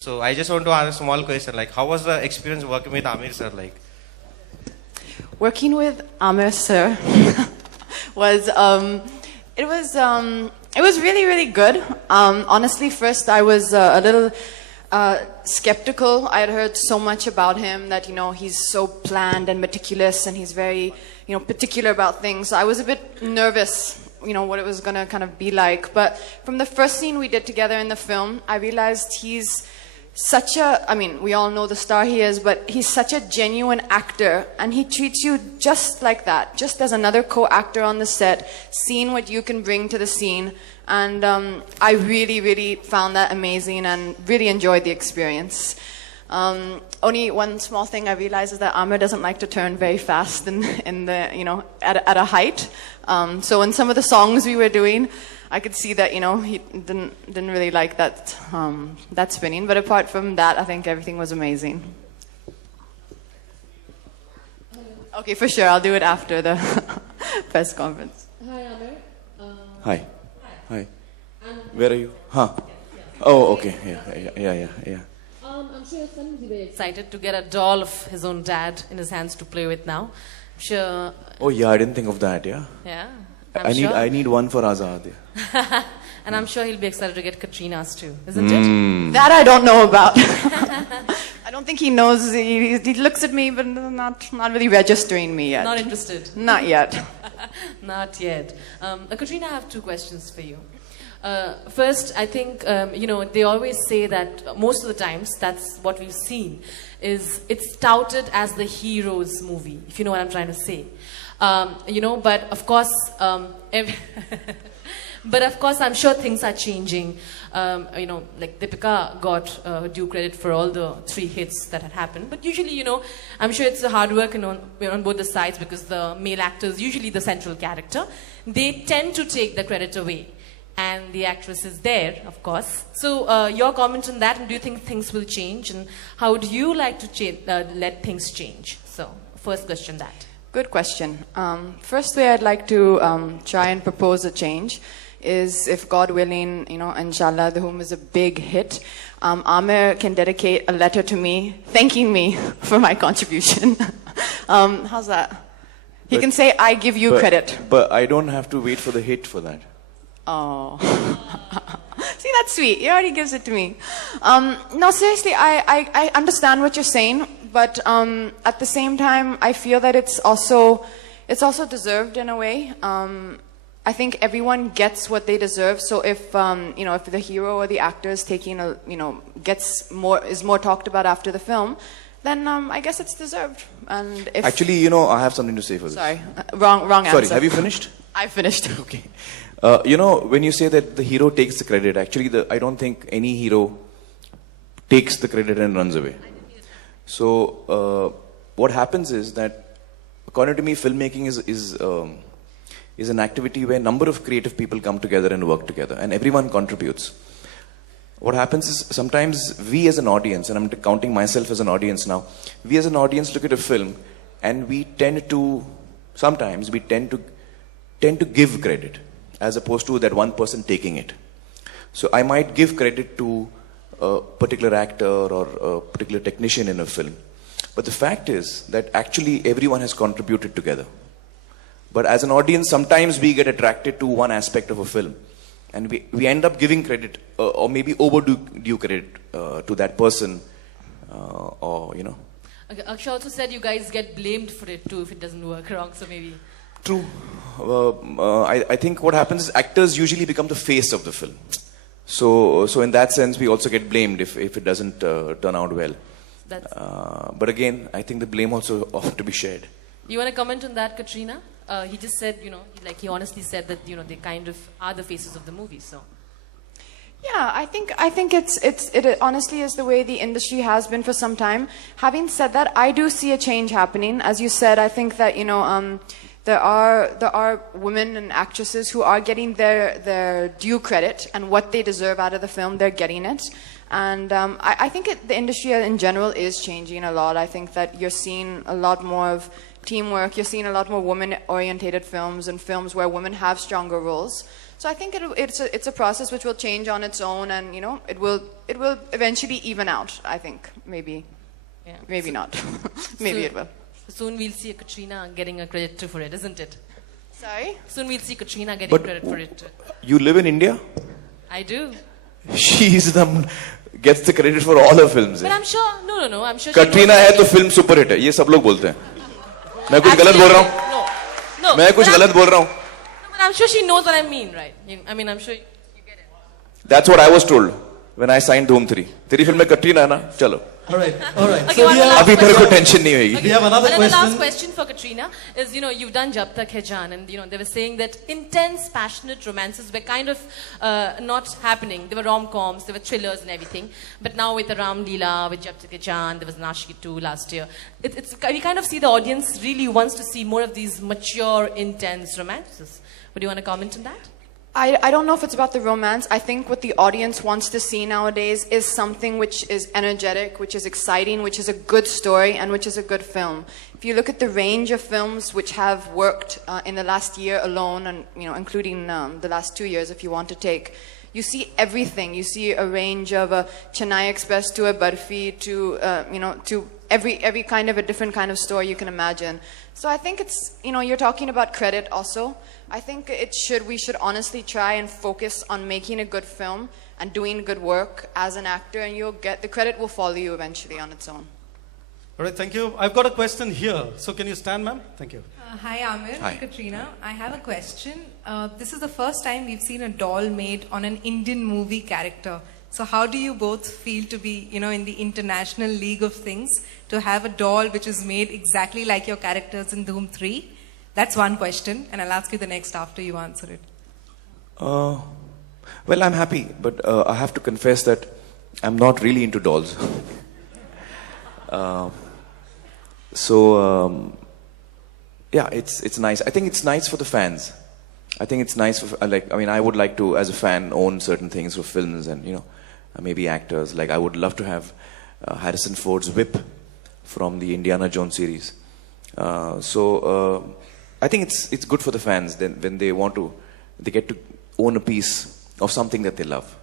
So I just want to ask a small question, like how was the experience working with Amir sir? Like, Working with Amir sir was it was really good. Honestly, first I was a little skeptical. I had heard so much about him that he's so planned and meticulous, and he's very particular about things. So I was a bit nervous, what it was gonna kind of be like. But from the first scene we did together in the film, I realized he's such a, we all know the star he is, but he's such a genuine actor, and he treats you just like that, just as another co-actor on the set, seeing what you can bring to the scene. And I really found that amazing and really enjoyed the experience. Only one small thing I realized is that Amir doesn't like to turn very fast in the, at a height. So in some of the songs we were doing, I could see that, he didn't really like that, that spinning. But apart from that, I think everything was amazing. Okay, for sure. I'll do it after the press conference. Hi, Amir. Hi. Hi. Where are you? Huh? Oh, okay. Yeah. I'm sure your son will be very excited to get a doll of his own dad in his hands to play with now. I'm sure. Oh, yeah. I didn't think of that. Yeah. Yeah. I need one for Azad. And I'm sure he'll be excited to get Katrina's too, isn't it? That I don't know about. I don't think he knows. He looks at me, but not really registering me yet. Not interested. Not yet. Not yet. Katrina, I have two questions for you. First, I think, they always say that most of the times, that's what we've seen, is it's touted as the hero's movie, if you know what I'm trying to say. But of course, I'm sure things are changing. Like Deepika got due credit for all the 3 hits that had happened. But usually, I'm sure it's a hard work on both the sides, because the male actor is usually the central character. They tend to take the credit away. And the actress is there, of course. So your comment on that, and do you think things will change? And how would you like to let things change? So first question that. Good question. Firstly, I'd like to try and propose a change. Is, if God willing, inshallah, The Whom is a big hit, Amir can dedicate a letter to me thanking me for my contribution. How's that? He can say, I give you credit. But I don't have to wait for the hit for that. Oh. See, that's sweet. He already gives it to me. No, seriously, I understand what you're saying, but at the same time, I feel that it's also deserved in a way. I think everyone gets what they deserve. So if if the hero or the actor is taking is more talked about after the film, then I guess it's deserved. And if Actually, I have something to say for this. Sorry, wrong answer. Sorry, have you finished? I finished. Okay. When you say that the hero takes the credit, actually, I don't think any hero takes the credit and runs away. So, what happens is that, according to me, filmmaking is an activity where a number of creative people come together and work together, and everyone contributes. What happens is, sometimes we as an audience, and I'm counting myself as an audience now, we as an audience look at a film, and we tend to give credit, as opposed to that one person taking it. So I might give credit to a particular actor or a particular technician in a film. But the fact is that actually everyone has contributed together. But as an audience, sometimes we get attracted to one aspect of a film, and we end up giving credit, or maybe overdue credit to that person, Okay, Akshay also said you guys get blamed for it too if it doesn't work wrong, so maybe. True. I think what happens is actors usually become the face of the film. So in that sense, we also get blamed if it doesn't turn out well. But again, I think the blame also ought to be shared. You want to comment on that, Katrina? He just said, he honestly said that, they kind of are the faces of the movie, so. Yeah, I think it honestly is the way the industry has been for some time. Having said that, I do see a change happening. As you said, I think that, there are women and actresses who are getting their due credit, and what they deserve out of the film, they're getting it. And I think the industry in general is changing a lot. I think that you're seeing a lot more of teamwork. You're seeing a lot more women-orientated films, and films where women have stronger roles. So I think it's a process which will change on its own, and you know it will eventually even out. I think maybe not. Maybe it will. Soon we'll see Katrina getting a credit for it, isn't it? Sorry. Soon we'll see Katrina getting But- credit for it. You live in India? I do. She's gets the credit for all her films. But I'm sure, no, I'm sure. Katrina है तो film super hit है, ये सब लोग बोलते हैं. मैं कुछ गलत बोल रहा हूँ? No. मैं कुछ गलत बोल रहा हूँ? No, but I'm sure she knows what I mean, right? I mean, I'm sure you get it. That's what I was told when I signed Dhoom 3. तेरी फिल्म में कटरीना है ना? चलो. All right. Okay, So one we have, अभी तेरे को tension नहीं होगी. We have another and then the last question. question for Katrina is, you've done Jab Tak Hai Jaan, and they were saying that intense, passionate romances were kind of not happening. There were rom-coms, there were thrillers and everything. But now with the Ram Leela, with Jab Tak Hai Jaan, there was Nashiki 2 last year. We kind of see the audience really wants to see more of these mature, intense romances. Would you want to comment on that? I don't know if it's about the romance. I think what the audience wants to see nowadays is something which is energetic, which is exciting, which is a good story, and which is a good film. If you look at the range of films which have worked in the last year alone, and including the last 2 years, if you want to take, you see everything. You see a range of a Chennai Express to a Barfi to every kind of a different kind of story you can imagine. So I think it's, you're talking about credit also. I think we should honestly try and focus on making a good film and doing good work as an actor, and the credit will follow you eventually on its own. All right, thank you. I've got a question here. So can you stand, ma'am? Thank you. Hi, Amir. Hi. Katrina. I have a question. This is the first time we've seen a doll made on an Indian movie character. So how do you both feel to be, in the international league of things, to have a doll which is made exactly like your characters in Dhoom 3? That's one question, and I'll ask you the next after you answer it. Well, I'm happy, but I have to confess that I'm not really into dolls. Yeah, it's nice. I think it's nice for the fans. I think it's nice for I would like to, as a fan, own certain things for films and maybe actors. Like I would love to have Harrison Ford's whip from the Indiana Jones series. I think it's good for the fans then when they get to own a piece of something that they love.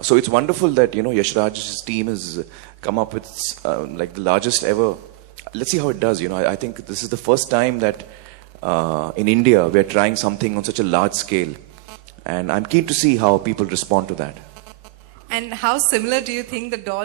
So it's wonderful that Yash Raj's team has come up with the largest ever. Let's see how it does. I think this is the first time that in India we're trying something on such a large scale, and I'm keen to see how people respond to that. And how similar do you think the doll